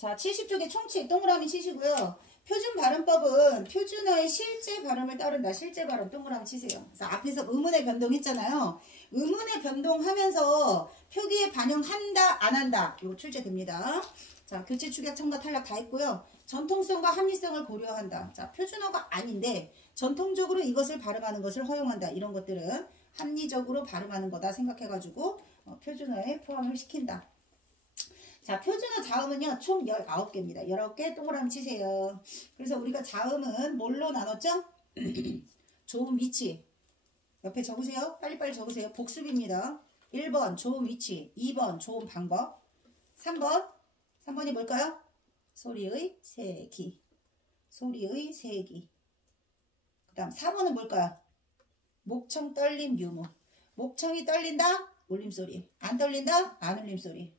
자, 70쪽에 총칙 동그라미 치시고요. 표준 발음법은 표준어의 실제 발음을 따른다. 실제 발음 동그라미 치세요. 그래서 앞에서 의문의 변동했잖아요. 의문의 변동하면서 표기에 반영한다, 안 한다. 이거 출제됩니다. 자, 교체, 축약, 첨가, 탈락 다 했고요. 전통성과 합리성을 고려한다. 자, 표준어가 아닌데 전통적으로 이것을 발음하는 것을 허용한다. 이런 것들은 합리적으로 발음하는 거다 생각해가지고 표준어에 포함을 시킨다. 자, 표준어 자음은요, 총 19개입니다. 19개 동그라미 치세요. 그래서 우리가 자음은 뭘로 나눴죠? 좋은 위치. 옆에 적으세요. 빨리빨리 적으세요. 복습입니다. 1번 좋은 위치, 2번 좋은 방법, 3번이 뭘까요? 소리의 세기. 소리의 세기. 그 다음 4번은 뭘까요? 목청 떨림 유무. 목청이 떨린다? 울림소리. 안 떨린다? 안 울림소리.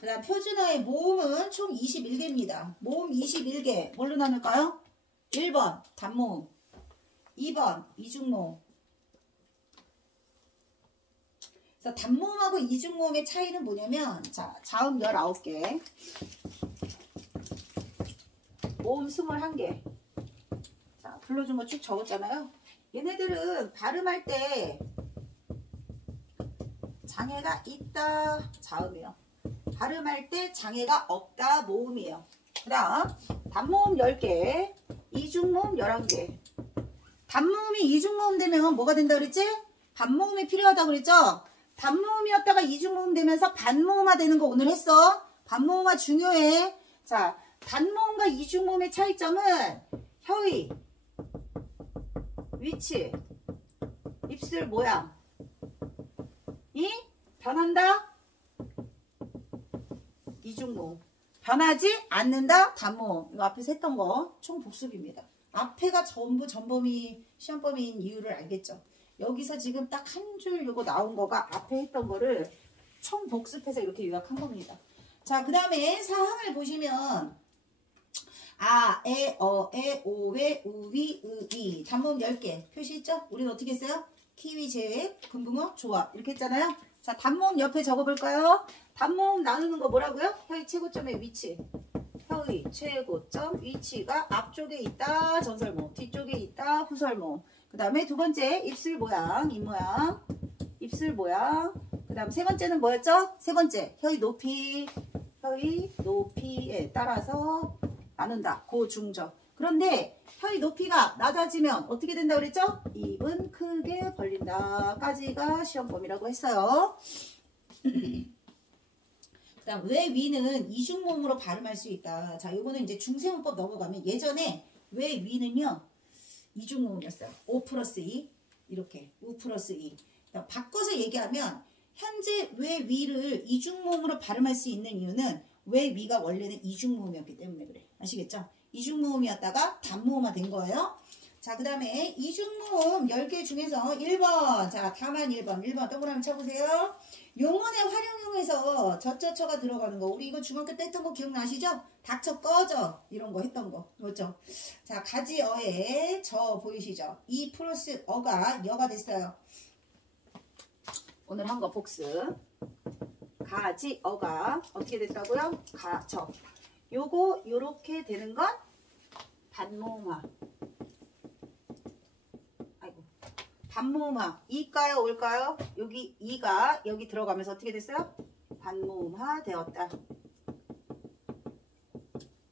그 다음 표준어의 모음은 총 21개입니다. 모음 21개. 뭘로 나눌까요? 1번 단모음, 2번 이중모음. 그래서 단모음하고 이중모음의 차이는 뭐냐면, 자, 자음 19개, 모음 21개. 자, 불러준 거 쭉 적었잖아요. 얘네들은 발음할 때 장애가 있다, 자음이에요. 발음할 때 장애가 없다, 모음이에요. 그 다음 단모음 10개, 이중모음 11개. 단모음이 이중모음 되면 뭐가 된다 그랬지? 반모음이 필요하다고 그랬죠? 단모음이었다가 이중모음 되면서 반모음화 되는 거 오늘 했어. 반모음화 중요해. 자, 단모음과 이중모음의 차이점은 혀의 위치, 입술 모양이 변한다. 이중모음. 변하지 않는다. 단모음. 이거 앞에서 했던 거 총 복습입니다. 앞에가 전부 전범위 시험범위인 이유를 알겠죠? 여기서 지금 딱 한 줄 요거 나온 거가 앞에 했던 거를 총 복습해서 이렇게 요약한 겁니다. 자, 그 다음에 사항을 보시면 아, 에, 어, 에, 오, 에, 우, 위, 으, 이. 단모음 10개 표시 있죠? 우리는 어떻게 했어요? 키위, 제외, 금붕어, 조합 이렇게 했잖아요. 자, 단모음 옆에 적어볼까요? 단모음 나누는 거 뭐라고요? 혀의 최고점의 위치. 혀의 최고점 위치가 앞쪽에 있다, 전설모음. 뒤쪽에 있다, 후설모음. 그 다음에 두 번째 입술 모양, 입모양, 입술 모양. 그 다음 세 번째는 뭐였죠? 세 번째 혀의 높이, 혀의 높이에 따라서 나눈다. 고중저. 그런데 혀의 높이가 낮아지면 어떻게 된다고 그랬죠? 입은 크게 벌린다 까지가 시험범위라고 했어요. 그 다음 왜 위는 이중모음으로 발음할 수 있다. 자, 요거는 이제 중세문법 넘어가면 예전에 왜 위는요 이중모음이었어요. 오 플러스 이 이렇게 우 플러스 이. 바꿔서 얘기하면 현재 왜 위를 이중모음으로 발음할 수 있는 이유는 왜 위가 원래는 이중모음이었기 때문에 그래. 아시겠죠? 이중모음이었다가 단모음화 된 거예요. 자, 그 다음에 이중모음 10개 중에서 1번. 자, 다만 1번 동그라미 쳐보세요. 용언의 활용형에서 저처가 들어가는 거. 우리 이거 중학교 때 했던 거 기억나시죠? 닥쳐 꺼져. 이런 거 했던 거. 그렇죠? 자, 가지어에 저 보이시죠? 이 플러스 어가 여가 됐어요. 오늘 한 거 복습. 가지어가 어떻게 됐다고요? 가저. 요거 요렇게 되는 건 반모음화. 아이고. 반모음화. 이일까요? 올까요? 여기 이가 여기 들어가면서 어떻게 됐어요? 반모음화 되었다.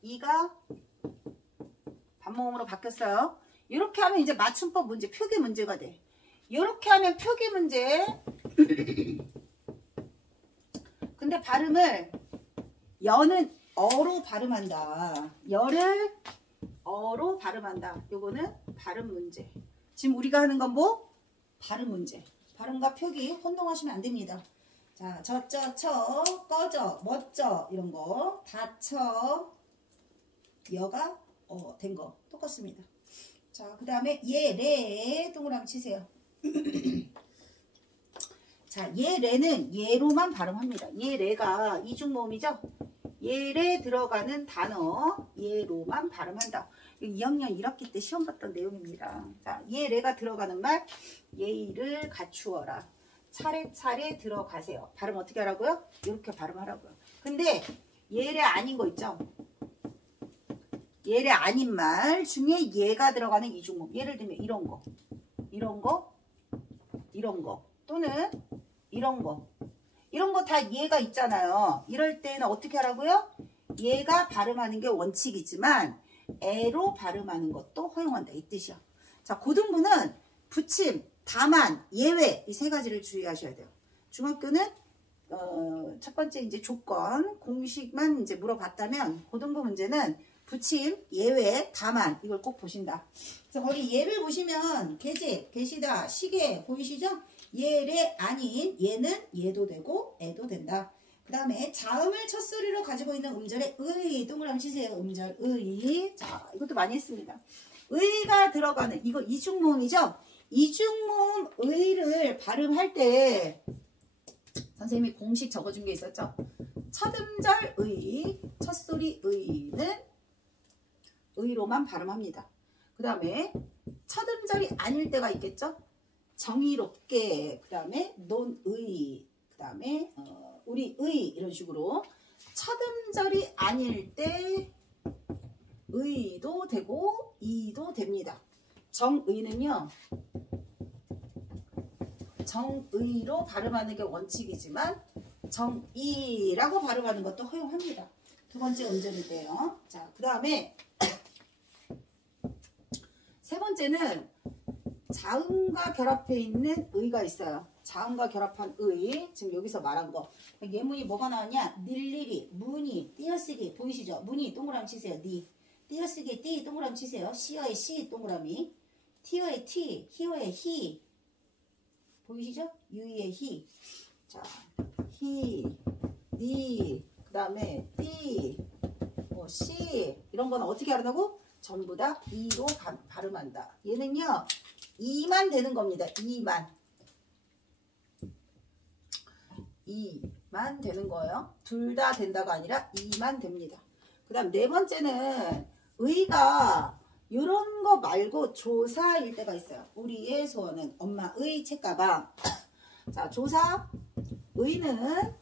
이가 반모음으로 바뀌었어요. 이렇게 하면 이제 맞춤법 문제, 표기 문제가 돼. 이렇게 하면 표기 문제. 근데 발음을 여는 어로 발음한다. 여를 어로 발음한다. 요거는 발음 문제. 지금 우리가 하는 건 뭐? 발음 문제. 발음과 표기 혼동하시면 안 됩니다. 자, 저쩌, 처, 꺼져, 멋져 이런 거 다쳐 여가 된 거 똑같습니다. 자, 그 다음에 예, 레 동그라미 치세요. 자, 예, 레는 예로만 발음합니다. 예, 레가 이중모음이죠? 예에 들어가는 단어 예로만 발음한다. 2학년 1학기 때 시험 봤던 내용입니다. 자, 예, 레가 들어가는 말 예의를 갖추어라. 차례차례 들어가세요. 발음 어떻게 하라고요? 이렇게 발음하라고요. 근데 예래 아닌 거 있죠? 예래 아닌 말 중에 예가 들어가는 이중문. 예를 들면 이런 거, 이런 거, 이런 거, 또는 이런 거. 이런 거 다 예가 있잖아요. 이럴 때는 어떻게 하라고요? 예가 발음하는 게 원칙이지만 애로 발음하는 것도 허용한다. 이 뜻이야. 자, 고등부는 붙임, 다만, 예외 이 세 가지를 주의하셔야 돼요. 중학교는 첫 번째 이제 조건, 공식만 이제 물어봤다면 고등부 문제는 붙임, 예외, 다만 이걸 꼭 보신다. 그래서 거기 예를 보시면 계집, 계시다, 시계 보이시죠? 예래 아닌 예는 예도 되고 애도 된다. 그 다음에 자음을 첫 소리로 가지고 있는 음절에 의 동그라미 치세요. 음절 의. 자, 이것도 많이 했습니다. 의가 들어가는 이거 이중모음이죠? 이중모음 의를 발음할 때 선생님이 공식 적어준 게 있었죠? 첫 음절 의, 첫 소리 의는 의로만 발음합니다. 그 다음에 첫 음절이 아닐 때가 있겠죠? 정의롭게, 그 다음에 논의, 그 다음에 우리 의 이런 식으로 첫 음절이 아닐 때 의도 되고 이도 됩니다. 정의는요, 정의로 발음하는 게 원칙이지만 정의라고 발음하는 것도 허용합니다. 두 번째 음절일 때요. 자, 그 다음에 세 번째는 자음과 결합해 있는 의가 있어요. 자음과 결합한 의, 지금 여기서 말한 거. 예문이 뭐가 나왔냐? 일일이, 문이, 띄어쓰기 보이시죠? 문이 동그라미 치세요. 니. 띄어쓰기 띠 동그라미 치세요. 시어의 시 동그라미. 티어의 티, 히어의 히. 보이시죠? 유의의 히. 자, 히, 니, 그 다음에 띠, 시 이런 거는 어떻게 하라고? 전부 다 이로 발음한다. 얘는요, 이만 되는 겁니다. 이만 되는 거예요. 둘 다 된다가 아니라 이만 됩니다. 그 다음 네 번째는 의가 이런 거 말고 조사일 때가 있어요. 우리의 소원은 엄마의 책가방. 자, 조사 의는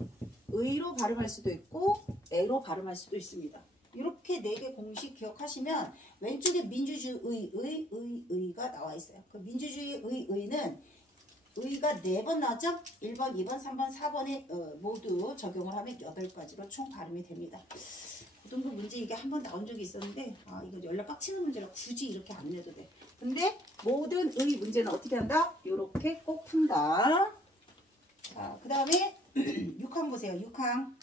의로 발음할 수도 있고 애로 발음할 수도 있습니다. 이렇게 네 개 공식 기억하시면 왼쪽에 민주주의 의가 나와 있어요. 그 민주주의 의는 의가 4번 나왔죠? 1번, 2번, 3번, 4번에 모두 적용을 하면 8가지로 총 발음이 됩니다. 고등부 문제 이게 한 번 나온 적이 있었는데 이거 연락 빡치는 문제라 굳이 이렇게 안 내도 돼. 근데 모든 의 문제는 어떻게 한다? 이렇게 꼭 푼다. 자, 그 다음에 6항 보세요. 6항.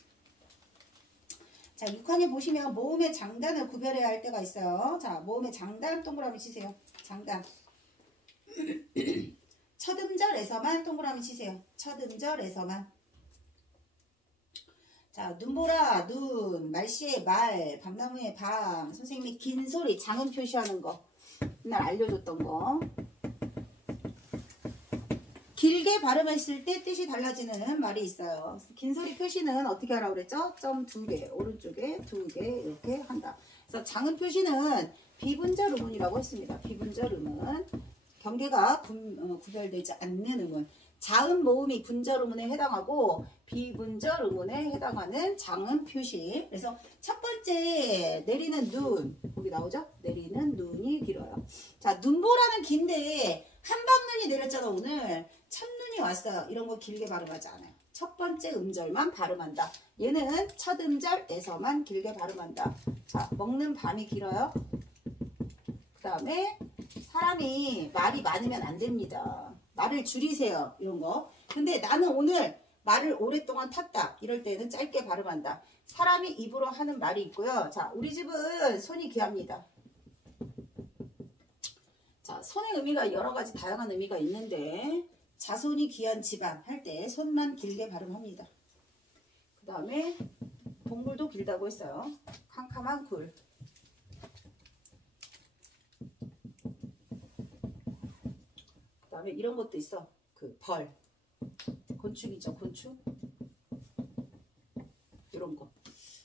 자, 6항에 보시면 모음의 장단을 구별해야 할 때가 있어요. 자, 모음의 장단 동그라미 치세요. 장단. 첫 음절에서만 동그라미 치세요. 첫 음절에서만. 자, 눈보라, 눈, 말씨의 말, 밤나무의 밤, 선생님이 긴 소리, 장음 표시하는 거. 옛날 알려줬던 거. 길게 발음했을 때 뜻이 달라지는 말이 있어요. 긴 소리 표시는 어떻게 하라고 그랬죠? 점 2개, 오른쪽에 2개 이렇게 한다. 그래서 장음 표시는 비분절 음운이라고 했습니다. 비분절 음운. 경계가 구별되지 않는 음운. 자음 모음이 분절 음운에 해당하고 비분절 음운에 해당하는 장음 표시. 그래서 첫 번째 내리는 눈, 거기 나오죠? 내리는 눈이 길어요. 자, 눈보라는 긴데 한방눈이 내렸잖아. 오늘 첫눈이 왔어요. 이런 거 길게 발음하지 않아요. 첫 번째 음절만 발음한다. 얘는 첫 음절에서만 길게 발음한다. 자, 먹는 밤이 길어요. 그 다음에 사람이 말이 많으면 안 됩니다. 말을 줄이세요. 이런 거. 근데 나는 오늘 말을 오랫동안 탔다. 이럴 때는 짧게 발음한다. 사람이 입으로 하는 말이 있고요. 자, 우리 집은 손이 귀합니다. 자, 손의 의미가 여러 가지 다양한 의미가 있는데 자손이 귀한 집안 할 때 손만 길게 발음합니다. 그 다음에 동굴도 길다고 했어요. 캄캄한 굴. 그 다음에 이런 것도 있어. 그 벌. 곤충이죠. 곤충. 이런 거.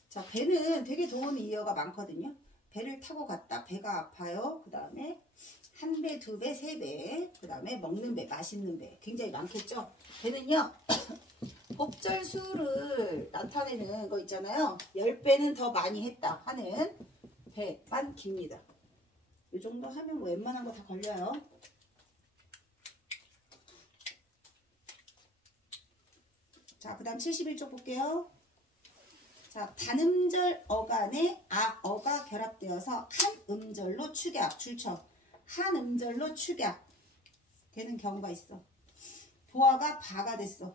자, 배는 되게 동음이 이어가 많거든요. 배를 타고 갔다. 배가 아파요. 그 다음에 한 배, 두 배, 세 배. 그 다음에 먹는 배, 맛있는 배. 굉장히 많겠죠. 배는요. 법절수를 나타내는 거 있잖아요. 10배는 더 많이 했다 하는 백반기입니다. 이 정도 하면 뭐 웬만한 거 다 걸려요. 자, 그 다음 71쪽 볼게요. 자, 단음절 어간에 아어가 결합되어서 한 음절로 축약, 줄쳐. 한 음절로 축약 되는 경우가 있어. 보아가 바가 됐어.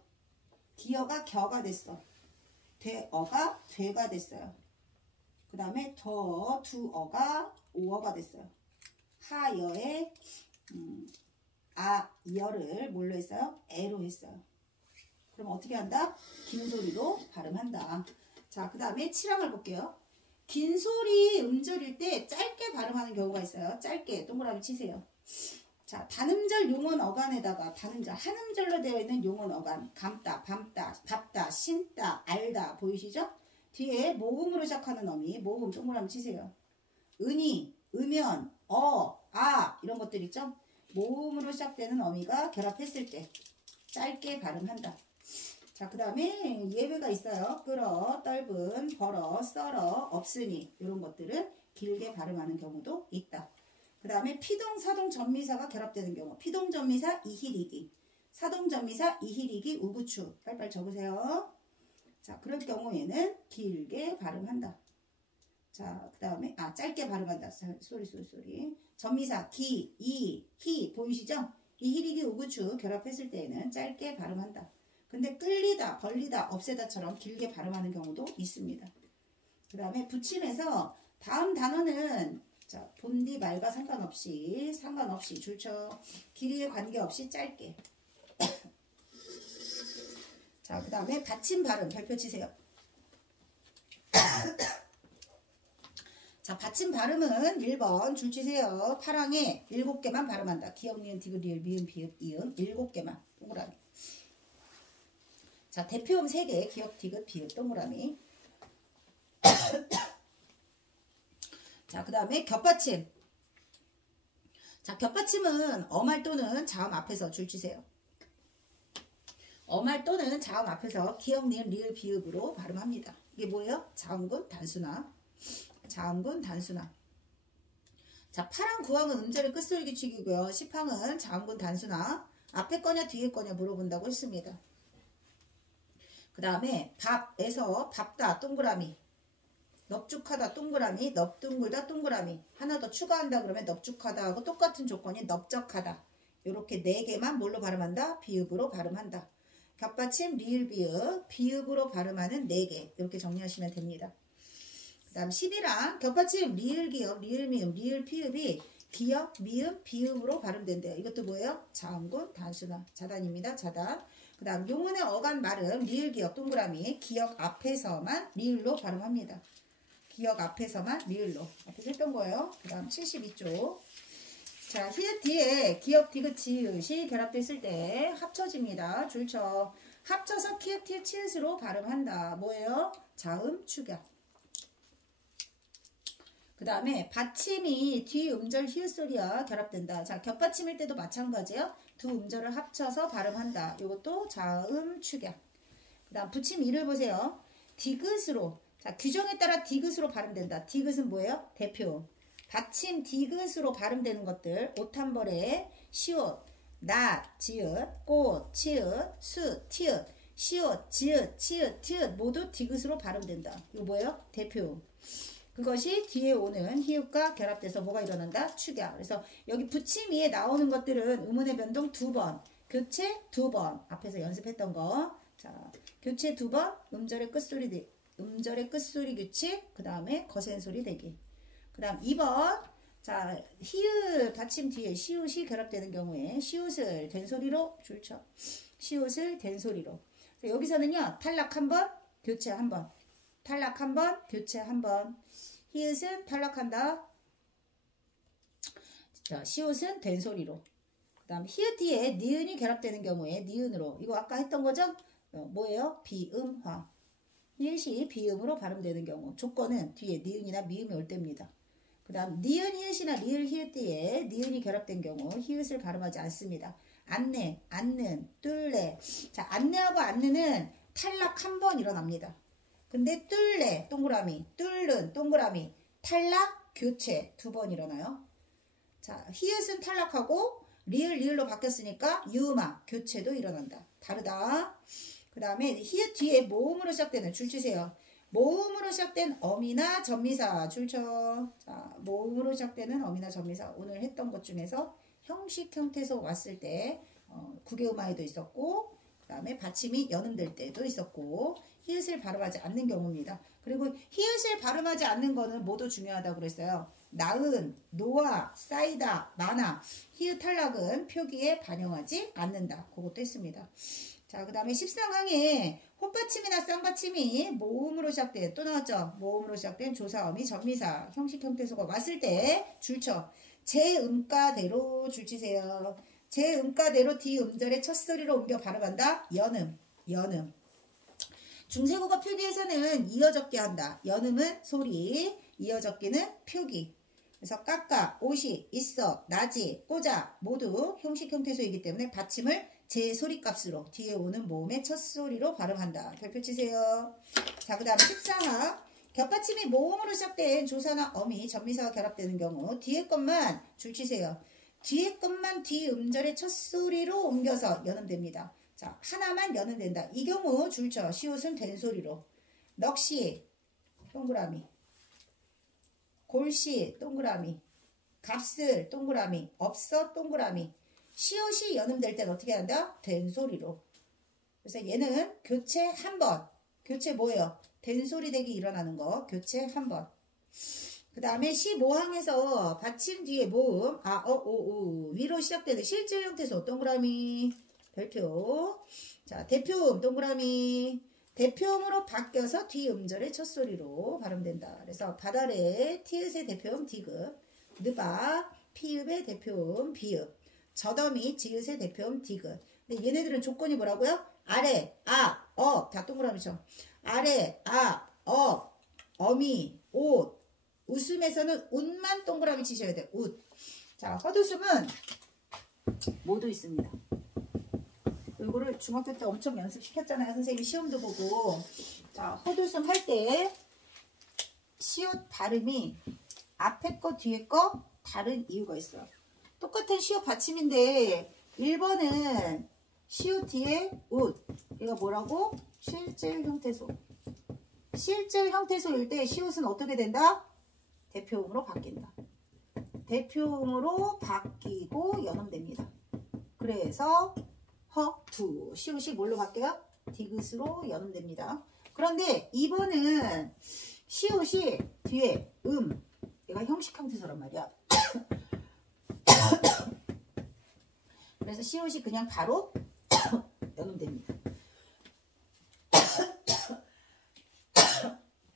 기어가 겨가 됐어. 되어가 되가 됐어요. 그 다음에 더, 두어가 오어가 됐어요. 하여의 아여를 뭘로 했어요? 에로 했어요. 그럼 어떻게 한다? 긴 소리로 발음한다. 자, 그 다음에 7항을 볼게요. 긴 소리 음절일 때 짧게 발음하는 경우가 있어요. 짧게 동그라미 치세요. 자, 단음절 용언 어간에다가 단음절 한 음절로 되어 있는 용언 어간 감다, 밤다, 밥다, 신다, 알다 보이시죠? 뒤에 모음으로 시작하는 어미 모음 동그라미 치세요. 은이, 음연, 아 이런 것들 있죠? 모음으로 시작되는 어미가 결합했을 때 짧게 발음한다. 자, 그 다음에 예외가 있어요. 끌어, 떫은, 벌어, 썰어, 없으니 이런 것들은 길게 발음하는 경우도 있다. 그 다음에 피동, 사동, 전미사가 결합되는 경우 피동, 전미사, 이희리기 사동, 전미사, 이희리기, 우구추 빨리빨리 적으세요. 자, 그럴 경우에는 길게 발음한다. 자, 그 다음에 짧게 발음한다. 쏘리 전미사, 기, 이, 히 보이시죠? 이희리기, 우구추 결합했을 때에는 짧게 발음한다. 근데 끌리다, 벌리다, 없애다처럼 길게 발음하는 경우도 있습니다. 그 다음에 붙임에서 다음 단어는 자, 본디 말과 상관없이 줄쳐 길이에 관계없이 짧게 자, 그 다음에 받침 발음 별표 치세요. 자, 받침 발음은 1번 줄 치세요. 파랑에 7개만 발음한다. 기역, 니은, 디귿, 리을, 미음, 비읍, 이음 7개만 동그라미. 자, 대표음 3개 기역, 디귿, 비읍, 동그라미. 자, 그 다음에 겹받침. 자, 겹받침은 어말 또는 자음 앞에서 줄 치세요. 어말 또는 자음 앞에서 기역, 니은, 리을, 비읍으로 발음합니다. 이게 뭐예요? 자음군 단수나. 자음군 단수나. 자, 8항, 9항은 음절의 끝소리 규칙이고요. 10항은 자음군 단수나. 앞에 거냐 뒤에 거냐 물어본다고 했습니다. 그 다음에 밥에서 밥다 동그라미. 넙죽하다 동그라미, 넙둥글다 동그라미. 하나 더 추가한다 그러면 넙죽하다 하고 똑같은 조건이 넙적하다. 이렇게 4개만 뭘로 발음한다? 비읍으로 발음한다. 겹받침 리을 비읍, 비읍으로 발음하는 4개. 이렇게 정리하시면 됩니다. 그 다음 11항 겹받침 리을 기역, 리을 미음, 리을 피읍이 기역, 미음, 비읍으로 발음된대요. 이것도 뭐예요? 자음군 단수나. 자단입니다. 자단. 그 다음 용언의 어간 발음 리을 기역 동그라미 기역 앞에서만 리을로 발음합니다. 기역 앞에서만 리을로 앞에서 했던 거예요. 그 다음 72쪽. 자, 히읗 뒤에 기역, 디귿, 지읒이 결합됐을 때 합쳐집니다. 줄쳐. 합쳐서 키읔, 티읕, 치읓으로 발음한다. 뭐예요? 자음, 축약. 그 다음에 받침이 뒤 음절 히읗 소리와 결합된다. 자, 겹받침일 때도 마찬가지예요. 두 음절을 합쳐서 발음한다. 이것도 자음, 축약. 그 다음 붙임 2를 보세요. 디귿으로. 자, 규정에 따라 디귿으로 발음된다. 디귿은 뭐예요? 대표. 받침 디귿으로 발음되는 것들. 옷 한 벌에 시옷, 낫, 지읒, 꽃, 치읒, 수, 티읒, 시옷, 지읒, 치읒, 티읒 모두 디귿으로 발음된다. 이거 뭐예요? 대표. 그것이 뒤에 오는 히읗과 결합돼서 뭐가 일어난다? 축약. 그래서 여기 붙임 위에 나오는 것들은 음운의 변동 2번, 교체 2번. 앞에서 연습했던 거. 자, 교체 2번, 음절의 끝소리 규칙, 그 다음에 거센 소리 대기. 그 다음 2번. 자, 히읗 받침 뒤에 시옷이 결합되는 경우에 시옷을 된 소리로 줄쳐. 시옷을 된 소리로. 여기서는요, 탈락 1번, 교체 1번. 탈락 1번, 교체 1번. 히읗은 탈락한다. 자, 시옷은 된 소리로. 그 다음 히읗 뒤에 니은이 결합되는 경우에 니은으로. 이거 아까 했던 거죠? 뭐예요? 비음화. 히읗이 비음으로 발음되는 경우. 조건은 뒤에 니은이나 미음이 올 때입니다. 그 다음 니은 히읗이나 리을 히읗 뒤에 니은이 결합된 경우 히읗을 발음하지 않습니다. 안내, 앉는, 뚫래. 자, 안내하고 앉는은 탈락 한 번 일어납니다. 근데 뚫래 동그라미, 뚫는 동그라미, 탈락 교체 두 번 일어나요. 자, 히읗은 탈락하고 리을로 바뀌었으니까 유음악 교체도 일어난다. 다르다. 그 다음에 히읗 뒤에 모음으로 시작되는 줄 치세요. 모음으로 시작된 어미나 전미사 줄 쳐. 자, 모음으로 시작되는 어미나 전미사 오늘 했던 것 중에서 형식 형태에서 왔을 때 구개음화에도 있었고 그 다음에 받침이 연음될 때도 있었고 히읗을 발음하지 않는 경우입니다. 그리고 히읗을 발음하지 않는 거는 모두 중요하다고 그랬어요. 나은, 노아, 쌓이다, 많아 히읗 탈락은 표기에 반영하지 않는다. 그것도 했습니다. 자, 그 다음에 13강에 헛받침이나 쌍받침이 모음으로 시작된 또 나왔죠. 모음으로 시작된 조사, 어미, 전미사 형식 형태소가 왔을 때 줄쳐. 제 음가대로 줄치세요. 제 음가대로 D 음절의 첫 소리로 옮겨 발음한다. 연음, 연음. 중세국어 표기에서는 이어적기 한다. 연음은 소리, 이어적기는 표기. 그래서 깎아, 옷이, 있어, 나지, 꽂아 모두 형식 형태소이기 때문에 받침을 제 소리값으로 뒤에 오는 모음의 첫 소리로 발음한다. 별표 치세요. 자, 그 다음 14학 겹받침이 모음으로 시작된 조사나 어미, 전미사가 결합되는 경우 뒤에 것만 줄치세요. 뒤에 것만 뒤 음절의 첫 소리로 옮겨서 연음됩니다. 자, 하나만 연음된다. 이 경우 줄쳐. 시옷은 된 소리로. 넋이 동그라미, 골시 동그라미, 값을 동그라미, 없어 동그라미. 시옷이 연음될 땐 어떻게 한다? 된 소리로. 그래서 얘는 교체 한 번. 교체 뭐예요? 된 소리 되기 일어나는 거. 교체 한 번. 그 다음에 15항에서 받침 뒤에 모음, 아, 오, 위로 시작되는 실질 형태소 동그라미, 별표. 자, 대표음 동그라미. 대표음으로 바뀌어서 뒤 음절의 첫 소리로 발음된다. 그래서 바다래 티읕의 대표음 디귿, 느바 피읕의 대표음 비읕, 젖어미 지읒의 대표음 디귿. 근데 얘네들은 조건이 뭐라고요? 아래, 아, 다 동그라미죠. 아래, 아, 어미, 옷. 웃음에서는 웃만 동그라미 치셔야 돼요. 웃. 자, 헛웃음은 모두 있습니다. 이거를 중학교 때 엄청 연습시켰잖아요. 선생님이 시험도 보고. 자, 헛웃음 할 때 시옷 발음이 앞에 거 뒤에 거 다른 이유가 있어요. 똑같은 시옷 받침인데 1번은 시옷 뒤에 웃. 얘가 뭐라고? 실질 형태소. 실질 형태소일 때 시옷은 어떻게 된다? 대표음으로 바뀐다. 대표음으로 바뀌고 연음됩니다. 그래서 허투 시옷이 뭘로 바뀌어요? 디귿으로 연음됩니다. 그런데 2번은 시옷이 뒤에 얘가 형식 형태소란 말이야. 그래서 시옷이 그냥 바로 연음됩니다.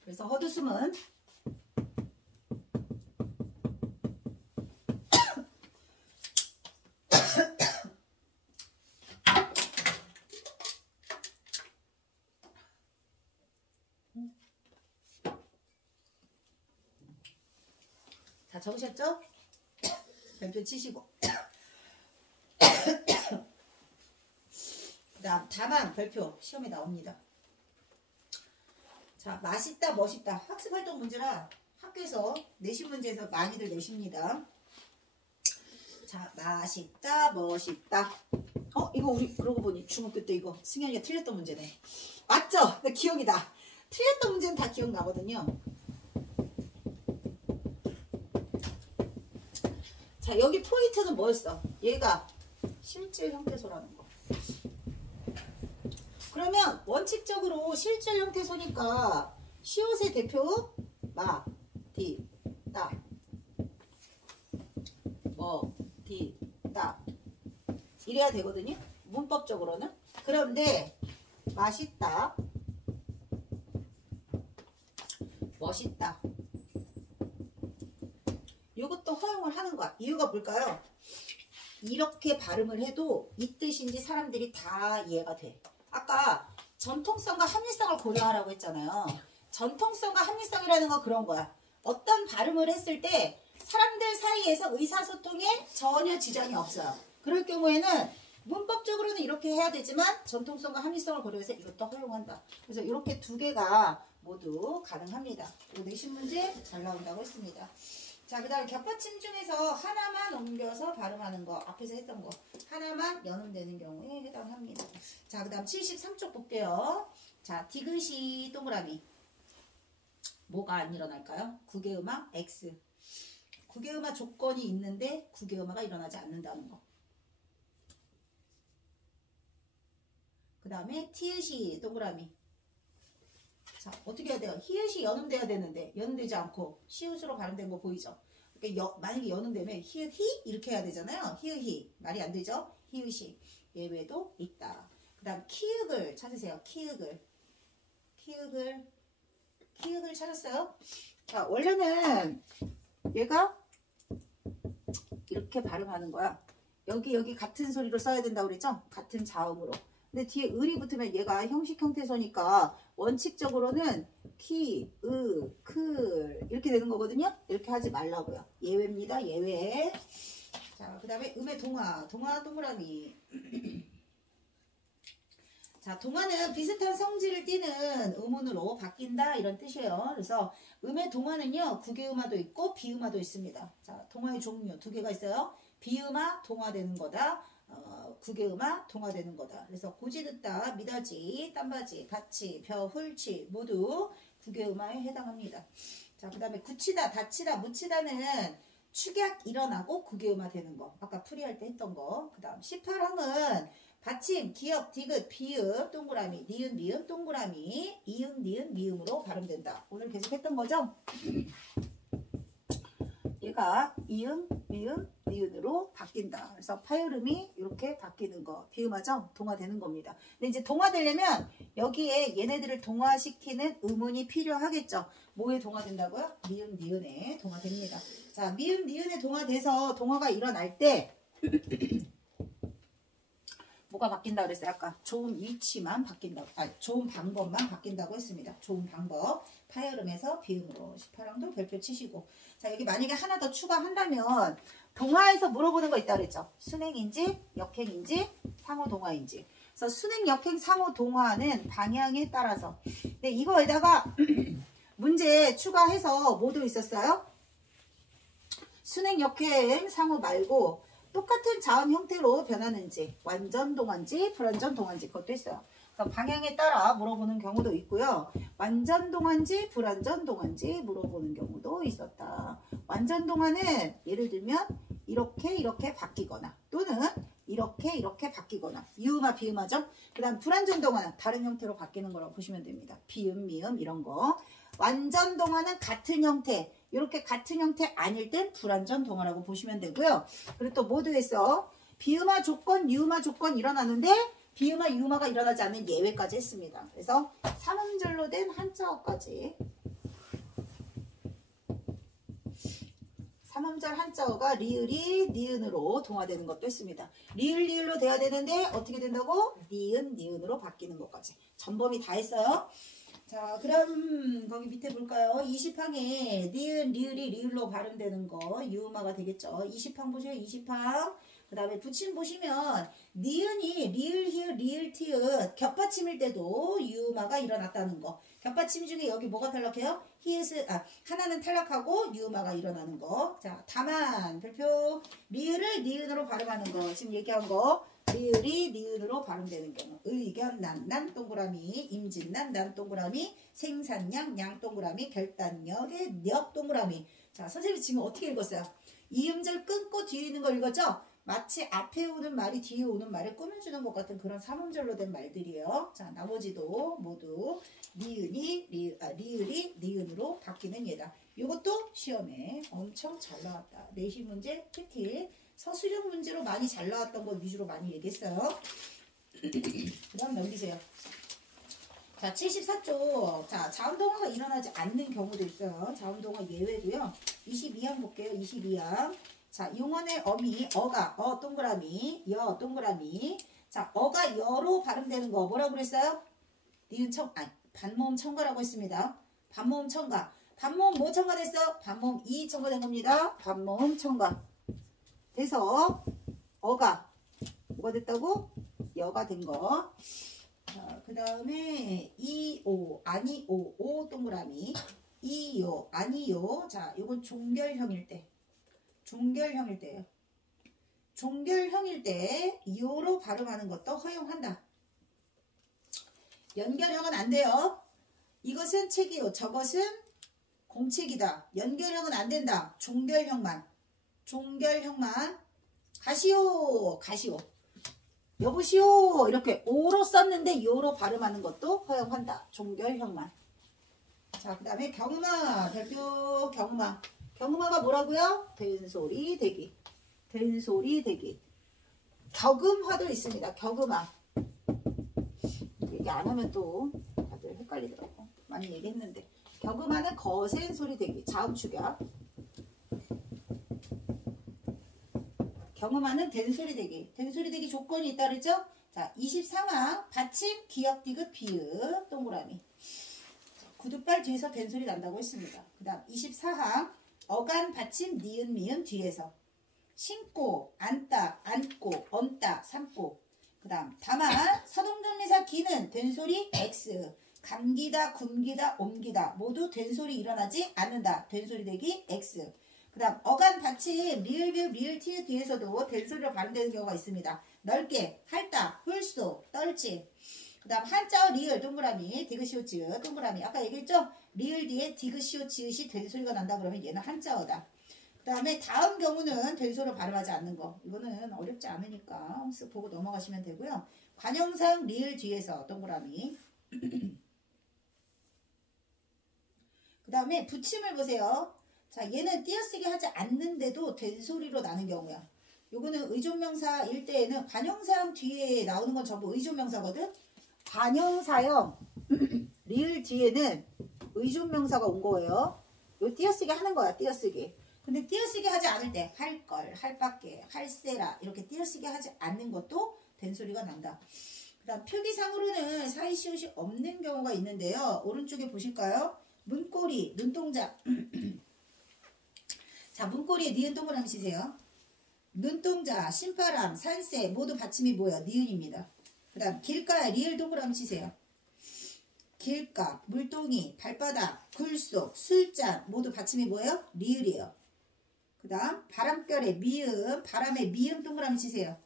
그래서 헛웃음은 다 적으셨죠? 별표 치시고 그 다음 다만 별표 시험에 나옵니다. 자, 맛있다 멋있다 학습활동 문제라 학교에서 내신 문제에서 많이들 내십니다. 자, 맛있다 멋있다. 이거 우리 그러고 보니 중학교 때 이거 승현이가 틀렸던 문제네. 맞죠? 나 기억이 나. 틀렸던 문제는 다 기억나거든요. 자, 여기 포인트는 뭐였어? 얘가 실질 형태소라는 거. 그러면 원칙적으로 실질 형태소니까 시옷의 대표 마, 디, 따, 뭐, 디, 따 이래야 되거든요. 문법적으로는. 그런데 맛있다, 멋있다 이것도 허용을 하는 거야. 이유가 뭘까요? 이렇게 발음을 해도 이 뜻인지 사람들이 다 이해가 돼. 아까 전통성과 합리성을 고려하라고 했잖아요. 전통성과 합리성이라는 건 그런 거야. 어떤 발음을 했을 때 사람들 사이에서 의사소통에 전혀 지장이 없어요. 그럴 경우에는 문법적으로는 이렇게 해야 되지만 전통성과 합리성을 고려해서 이것도 허용한다. 그래서 이렇게 두 개가 모두 가능합니다. 이 내신 문제 잘 나온다고 했습니다. 자, 그 다음 겹받침 중에서 하나만 옮겨서 발음하는 거, 앞에서 했던 거 하나만 연음되는 경우에 해당합니다. 자, 그 다음 73쪽 볼게요. 자, 디귿이 동그라미 뭐가 안 일어날까요? 국외음화 X. 국외음화 조건이 있는데 국외음화가 일어나지 않는다는 거. 그 다음에 티읕이 동그라미. 자, 어떻게 해야 돼요? 히읗이 연음돼야 되는데 연음되지 않고 시읒으로 발음된 거 보이죠? 그러니까 만약에 연음되면 히읗 히 이렇게 해야 되잖아요. 히읗 히 말이 안 되죠? 히읗이 예외도 있다. 그 다음 키읔을 찾으세요. 키읔을 찾았어요? 자, 원래는 얘가 이렇게 발음하는 거야. 여기 같은 소리로 써야 된다고 그랬죠? 같은 자음으로. 근데 뒤에 을이 붙으면 얘가 형식 형태소니까 원칙적으로는 키, 클 이렇게 되는 거거든요. 이렇게 하지 말라고요. 예외입니다. 예외. 자, 그 다음에 음의 동화 동그라미. 자, 동화는 비슷한 성질을 띠는 음운으로 바뀐다 이런 뜻이에요. 그래서 음의 동화는요, 국외음화도 있고 비음화도 있습니다. 자, 동화의 종류 두 개가 있어요. 비음화 동화되는 거다. 국외음화 동화되는 거다. 그래서 고지 듣다, 미닫이, 땀바지, 받치, 벼, 훌치 모두 국외음화에 해당합니다. 자, 그 다음에 굳히다, 닫히다, 묻히다는 축약 일어나고 국외음화 되는 거. 아까 풀이할 때 했던 거. 그 다음 18항은 받침, 기역, 디귿, 비읍, 동그라미, 니은, 미음, 동그라미, 이응, 니은, 미음으로 발음된다. 오늘 계속 했던 거죠? 얘가 이응, 미음, 니은으로 바뀐다. 그래서 파열음이 이렇게 바뀌는 거. 비음하죠? 동화되는 겁니다. 근데 이제 동화되려면 여기에 얘네들을 동화시키는 음운이 필요하겠죠? 뭐에 동화된다고요? 미음, 니은에 동화됩니다. 자, 미음, 니은에 동화돼서 동화가 일어날 때 뭐가 바뀐다고 그랬어요? 아까 좋은 위치만 바뀐다고, 좋은 방법만 바뀐다고 했습니다. 좋은 방법. 파열음에서 비음으로 18항도 별표 치시고. 자, 여기 만약에 하나 더 추가한다면 동화에서 물어보는 거 있다고 그랬죠? 순행인지, 역행인지, 상호동화인지. 그래서 순행, 역행, 상호동화는 방향에 따라서. 근데 이거에다가 문제 추가해서 뭐도 있었어요? 순행, 역행, 상호 말고 똑같은 자음 형태로 변하는지, 완전 동화인지 불완전 동화인지 그것도 있어요. 그래서 방향에 따라 물어보는 경우도 있고요. 완전 동화인지 불완전 동화인지 물어보는 경우도 있었다. 완전 동화는 예를 들면 이렇게 바뀌거나 또는 이렇게 바뀌거나 유음화 비음화죠. 그 다음 불완전 동화는 다른 형태로 바뀌는 거라고 보시면 됩니다. 비음, 미음 이런 거. 완전 동화는 같은 형태. 이렇게 같은 형태 아닐 땐 불완전 동화라고 보시면 되고요. 그리고 또 모두 했어. 비음화 조건, 유음화 조건 일어나는데 비음화, 유음화가 일어나지 않는 예외까지 했습니다. 그래서 삼음절로 된 한자어까지. 삼음절 한자어가 리을이 니은으로 동화되는 것도 했습니다. 리을, 니을로 돼야 되는데 어떻게 된다고? 니은, 니은으로 바뀌는 것까지. 전범위 다 했어요. 자, 그럼 거기 밑에 볼까요? 20항에 니은, 리을이 리을로 발음되는 거 유음화가 되겠죠. 20항 보세요. 20항. 그 다음에 붙임 보시면 니은이 리을, 히읗, 리을, 티읕 겹받침일 때도 유음화가 일어났다는 거. 겹받침 중에 여기 뭐가 탈락해요? 히읗을 하나는 탈락하고 유음화가 일어나는 거. 자, 다만 별표 리을을 니은으로 발음하는 거. 지금 얘기한 거. 리을이 니은으로 발음되는 경우. 의견, 난 동그라미, 임진난, 난 동그라미, 생산량, 양 동그라미, 결단력의 력 동그라미. 자, 선생님이 지금 어떻게 읽었어요? 이음절 끊고 뒤에 있는 거 읽었죠? 마치 앞에 오는 말이 뒤에 오는 말을 꾸며주는 것 같은 그런 삼음절로 된 말들이에요. 자, 나머지도 모두 리을이 니은으로 바뀌는 예다. 이것도 시험에 엄청 잘 나왔다. 내신 문제 특히 서술형 문제로 많이 잘 나왔던 거 위주로 많이 얘기했어요. 그 다음 넘기세요. 자, 74쪽. 자, 자음동화가 일어나지 않는 경우도 있어요. 자음동화 예외고요. 22항 볼게요. 22항. 자, 용언의 어미, 어가, 동그라미, 여, 동그라미. 자, 어가 여로 발음되는 거 뭐라고 그랬어요? 니은 반모음 첨가라고 했습니다. 반모음 첨가. 반모음 뭐 첨가됐어? 반모음 이 첨가된 겁니다. 반모음 첨가. 그래서 어가 뭐가 됐다고? 여가 된 거. 자, 그 다음에 이오 아니오 오 동그라미 이요 아니요. 자, 이건 종결형일 때. 종결형일 때예요. 종결형일 때 요로 발음하는 것도 허용한다. 연결형은 안 돼요. 이것은 책이요. 저것은 공책이다. 연결형은 안 된다. 종결형만. 종결형만. 가시오. 가시오. 여보시오. 이렇게 오로 썼는데 요로 발음하는 것도 허용한다. 종결형만. 자, 그 다음에 경마. 대표 경마. 경마가 뭐라고요? 된소리 대기. 된소리 대기. 격음화도 있습니다. 격음화. 얘기 안 하면 또 다들 헷갈리더라고. 많이 얘기했는데. 격음화는 거센 소리 대기. 자음 축약. 경음화는 된소리 대기. 된소리 대기 조건이 있다 그랬죠? 자, 23항 받침 기역 디귿 비읍 동그라미. 구두발 뒤에서 된소리 난다고 했습니다. 그 다음 24항 어간 받침 니은 미음 뒤에서 신고 앉다 앉고 얹다 삼고. 그 다음 다만 서동전미사 기는 된소리 X. 감기다 굶기다 옮기다 모두 된소리 일어나지 않는다. 된소리 대기 X. 그 다음 어간 받침 리을 비읍 리을 티 뒤에서도 된소리로 발음되는 경우가 있습니다. 넓게 할다 훌쏘 떨치. 그 다음 한자어 리을 동그라미 디귿시오치읒 동그라미. 아까 얘기했죠? 리을 뒤에 디귿시오치읒이 된소리가 난다 그러면 얘는 한자어다. 그 다음에 다음 경우는 된소리로 발음하지 않는 거. 이거는 어렵지 않으니까 쓱 보고 넘어가시면 되고요. 관형상 리을 뒤에서 동그라미. 그 다음에 붙임을 보세요. 자, 얘는 띄어쓰기 하지 않는데도 된소리로 나는 경우야. 요거는 의존명사일 때에는 관형상 뒤에 나오는 건 전부 의존명사거든. 관형사형 리을 뒤에는 의존명사가 온 거예요. 요 띄어쓰기 하는 거야. 띄어쓰기. 근데 띄어쓰기 하지 않을 때 할걸, 할밖에, 할세라 이렇게 띄어쓰기 하지 않는 것도 된소리가 난다. 그 다음 표기상으로는 사이시옷이 없는 경우가 있는데요. 오른쪽에 보실까요? 문고리, 눈동자. 자, 문고리에 니은 동그라미 치세요. 눈동자, 신바람, 산세 모두 받침이 뭐예요? 니은입니다. 그 다음 길가에 리을 동그라미 치세요. 길가, 물동이, 발바닥, 굴속, 술잔 모두 받침이 뭐예요? 리을이에요. 그 다음 바람결에 미음, 바람에 미음 동그라미 치세요.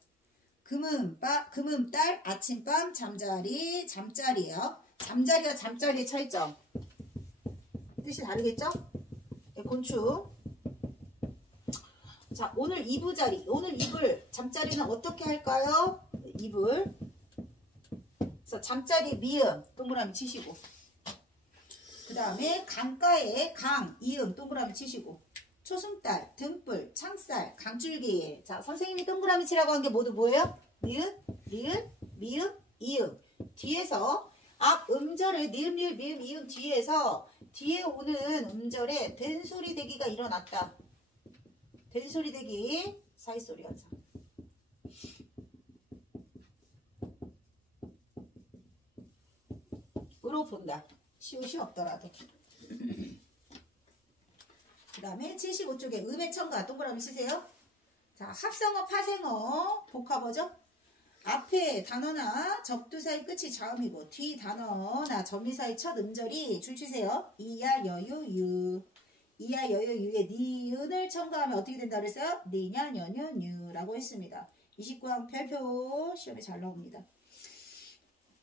금음딸, 아침밤, 잠자리, 잠자리예요. 잠자리와 잠자리의 차이점. 뜻이 다르겠죠? 곤충. 자, 오늘 이부자리. 오늘 이불, 잠자리는 어떻게 할까요? 이불. 그래서 잠자리 미음 동그라미 치시고. 그 다음에 강가에 강, 이음 동그라미 치시고. 초승달, 등불, 창살, 강줄기. 자, 선생님이 동그라미 치라고 한 게 모두 뭐예요? 니은, 리을, 미음, 이음. 뒤에서 앞 음절에 니은, 리을, 미음, 이음 뒤에서 뒤에 오는 음절에 된소리 대기가 일어났다. 된소리 대기, 사이소리 현상. 으로 본다. 시옷이 없더라도. 그 다음에 75쪽에 음의 첨가 동그라미 치세요. 자, 합성어, 파생어, 복합어죠. 앞에 단어나 접두 사이 끝이 자음이고 뒤 단어나 접미 사이 첫 음절이 줄 치세요. 이야, 여유, 유. 이야, 여유, 유의 니은을 첨가하면 어떻게 된다 그랬어요? 니냐, 연유, 뉴라고 했습니다. 29항 별표 시험에 잘 나옵니다.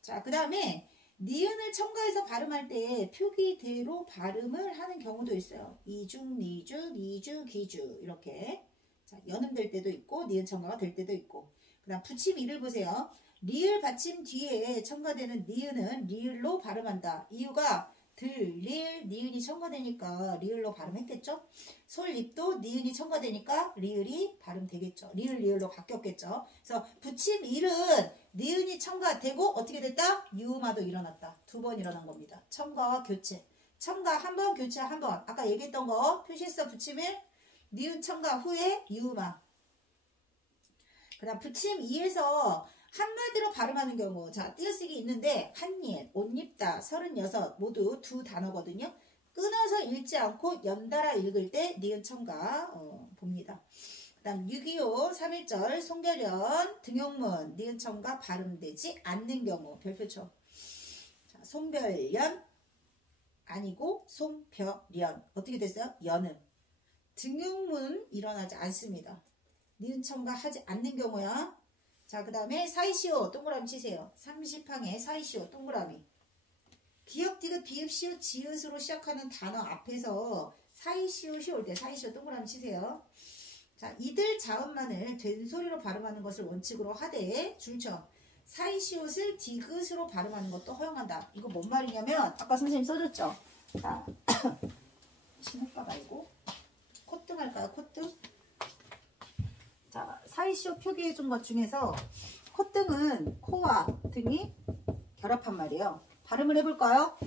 자, 그 다음에 니은을 첨가해서 발음할 때 표기대로 발음을 하는 경우도 있어요. 이중, 니주, 니주, 기주 이렇게. 자, 연음될 때도 있고 니은 첨가가 될 때도 있고. 그 다음 붙임 이를 보세요. 리을 받침 뒤에 첨가되는 니은은 리을로 발음한다. 이유가 들, 리을, 니은이 첨가되니까 리을로 발음했겠죠? 솔입도 니은이 첨가되니까 리을이 발음되겠죠. 리을, 리을로 바뀌었겠죠. 그래서 붙임 일은 니은이 첨가되고 어떻게 됐다? 유음화도 일어났다. 두 번 일어난 겁니다. 첨가와 교체. 첨가 한 번, 교체 한 번. 아까 얘기했던 거 표시했어. 붙임일 니은 첨가 후에 유음화. 그 다음 붙임 2에서 한마디로 발음하는 경우. 자, 띄어쓰기 있는데 한일, 옷 입다, 36 모두 두 단어거든요. 끊어서 읽지 않고 연달아 읽을 때 니은 첨가 봅니다. 그 그 다음 625, 3일절, 송별연, 등용문, 니은청과 발음되지 않는 경우 별표쳐. 자, 송별연 아니고 송별연. 어떻게 됐어요? 연음. 등용문 일어나지 않습니다. 니은청과 하지 않는 경우야. 자, 그 다음에 사이시오 동그라미 치세요. 30항에 사이시오 동그라미. 기역, 디귿, 비읍, 시옷, 지읒으로 시작하는 단어 앞에서 사이시옷이 올 때 사이시오 동그라미 치세요. 자, 이들 자음만을 된소리로 발음하는 것을 원칙으로 하되 줄쳐 사이시옷을 디귿으로 발음하는 것도 허용한다. 이거 뭔 말이냐면 아까 선생님 써줬죠. 자, 신호가 말고 콧등 할까요? 콧등. 자, 사이시오 표기해 준 것 중에서 콧등은 코와 등이 결합한 말이에요. 발음을 해볼까요?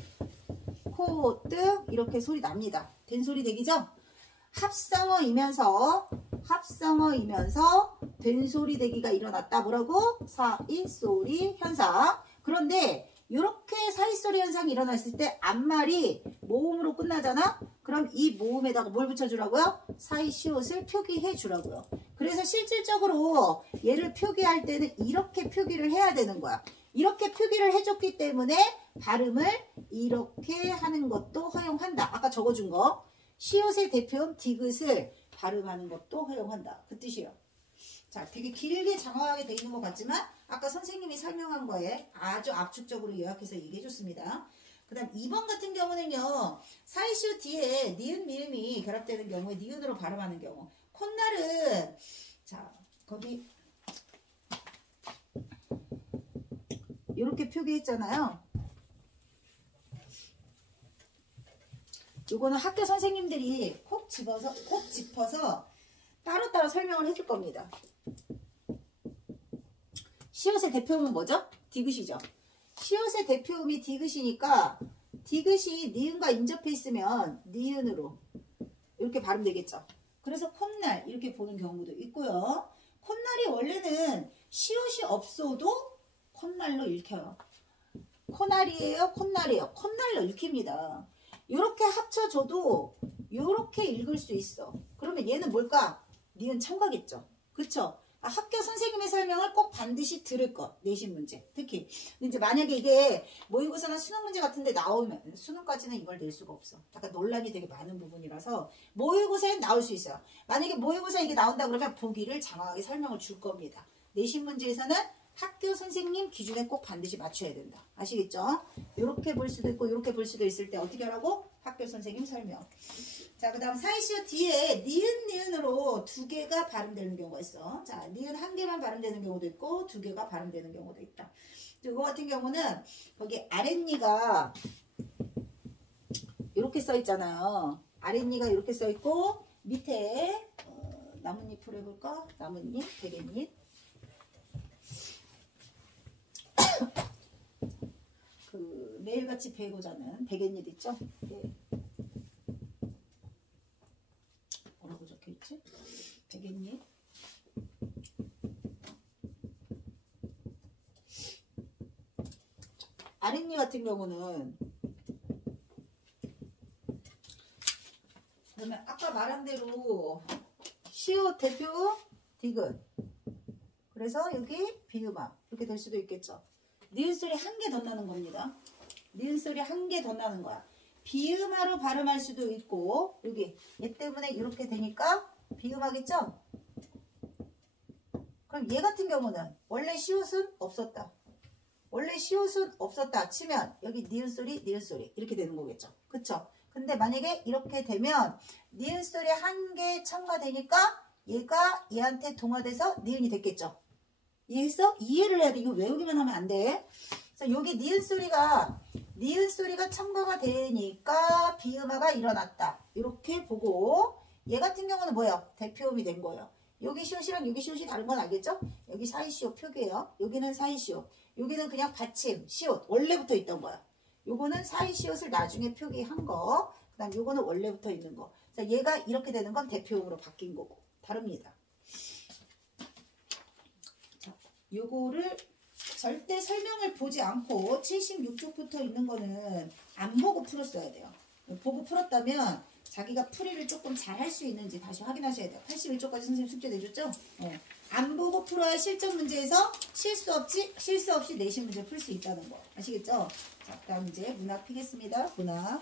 콧등 이렇게 소리 납니다. 된소리 대기죠? 합성어이면서 된소리 대기가 일어났다. 뭐라고? 사이소리 현상. 그런데 이렇게 사이소리 현상이 일어났을 때 앞말이 모음으로 끝나잖아? 그럼 이 모음에다가 뭘 붙여주라고요? 사이시옷을 표기해 주라고요. 그래서 실질적으로 얘를 표기할 때는 이렇게 표기를 해야 되는 거야. 이렇게 표기를 해줬기 때문에 발음을 이렇게 하는 것도 허용한다. 아까 적어준 거. 시옷의 대표음 디귿을 발음하는 것도 허용한다. 그 뜻이에요. 자, 되게 길게 장황하게 돼 있는 것 같지만 아까 선생님이 설명한 거에 아주 압축적으로 요약해서 얘기해 줬습니다. 그 다음 2번 같은 경우는요. 사이시오 뒤에 니은 미음이 결합되는 경우에 니은으로 발음하는 경우. 콧날은 자 거기 이렇게 표기했잖아요. 요거는 학교 선생님들이 콕 짚어서 따로따로 설명을 해줄 겁니다. 시옷의 대표음은 뭐죠? 디귿이죠. 시옷의 대표음이 디귿이니까 디귿이 니은과 인접해 있으면 니은으로 이렇게 발음되겠죠. 그래서 콧날 이렇게 보는 경우도 있고요. 콧날이 원래는 시옷이 없어도 콧날로 읽혀요. 콧날이에요? 콧날이에요? 콧날로 읽힙니다. 이렇게 합쳐줘도 이렇게 읽을 수 있어. 그러면 얘는 뭘까? 니은 청가겠죠. 그쵸? 학교 선생님의 설명을 꼭 반드시 들을 것. 내신 문제. 특히 이제 만약에 이게 모의고사나 수능 문제 같은데 나오면 수능까지는 이걸 낼 수가 없어. 약간 논란이 되게 많은 부분이라서 모의고사에 나올 수 있어요. 만약에 모의고사에 이게 나온다 그러면 보기를 장황하게 설명을 줄 겁니다. 내신 문제에서는 학교 선생님 기준에 꼭 반드시 맞춰야 된다. 아시겠죠? 이렇게 볼 수도 있고 이렇게 볼 수도 있을 때 어떻게 하라고? 학교 선생님 설명. 자, 그 다음 사이시오 뒤에 니은으로 두 개가 발음되는 경우가 있어. 자, 니은 한 개만 발음되는 경우도 있고 두 개가 발음되는 경우도 있다. 이거 같은 경우는 거기 아랫니가 이렇게 써 있잖아요. 아랫니가 이렇게 써 있고 밑에 나뭇잎으로 해볼까? 나뭇잎, 대갯잎. 그 매일같이 베고 자는 대갯잎 있죠? 네. 뭐라고 적혀있지? 대갯잎. 아랫니 같은 경우는 그러면 아까 말한 대로 시옷 대표 디귿. 그래서 여기 비음아 이렇게 될 수도 있겠죠. 니은 소리 한 개 더 나는 겁니다. 니은 소리 한 개 더 나는 거야. 비음아로 발음할 수도 있고 여기 얘 때문에 이렇게 되니까 비음하겠죠? 그럼 얘 같은 경우는 원래 시옷은 없었다. 원래 시옷은 없었다 치면 여기 니은 소리 이렇게 되는 거겠죠. 그쵸? 근데 만약에 이렇게 되면 니은 소리 한 개 첨가되니까 얘가 얘한테 동화돼서 니은이 됐겠죠. 이해했어? 이해를 해야 돼. 이거 외우기만 하면 안 돼. 그래서 여기 니은 소리가 첨가가 되니까 비음화가 일어났다. 이렇게 보고 얘 같은 경우는 뭐예요? 대표음이 된 거예요. 여기 시옷이랑 여기 시옷이 다른 건 알겠죠? 여기 사이시옷 표기예요. 여기는 사이시옷. 여기는 그냥 받침, 시옷. 원래부터 있던 거야. 요거는 사이시옷을 나중에 표기한 거. 그 다음 요거는 원래부터 있는 거. 그래서 얘가 이렇게 되는 건 대표음으로 바뀐 거고. 다릅니다. 자, 요거를 절대 설명을 보지 않고 76쪽부터 있는 거는 안 보고 풀었어야 돼요. 보고 풀었다면 자기가 풀이를 조금 잘 할 수 있는지 다시 확인하셔야 돼요. 81쪽까지 선생님 숙제 내줬죠? 안 보고 풀어야 실전 문제에서 실수 없이 내신 문제 풀 수 있다는 거. 아시겠죠? 자, 그다음 이제 문학 피겠습니다. 문학.